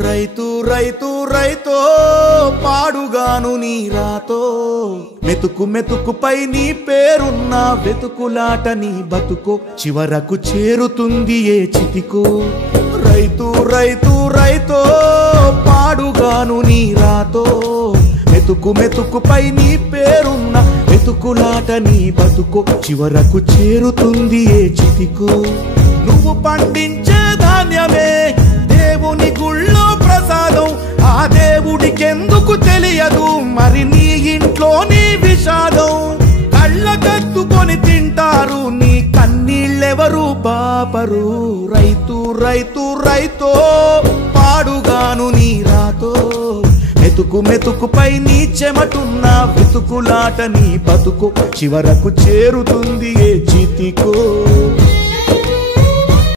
రైతు రైతు రైతో పాడుగాను నీ రాతో మెతుకు మెతుకుపై నీ పేరున్న వెతుకులాట నీ బతుకో చివరకు చేరుతుంది ఏ చితికో రైతు రైతు రైతో పాడుగాను నీ రాతో మెతుకు మెతుకుపై నీ పేరున్న వెతుకులాట నీ బతుకో చివరకు చేరుతుంది ఏ చితికో నువ్వు పండించే ధాన్యమే దేవుని గుళ్ళో ప్రసాదం ఆ దేవుడికెందుకు తెలియదు మరి నీ ఇంట్లో నీ విషాదం కళ్ళకత్తుకొని తింటారు నీ కన్నీళ్ళెవరు పాపరు రైతు రైతు రైతో పాడుగాను నీ రాతో మెతుకు మెతుకుపై నీ చెమటున్న వెతుకులాట నీ బతుకు చివరకు చేరుతుంది ఏ చితికో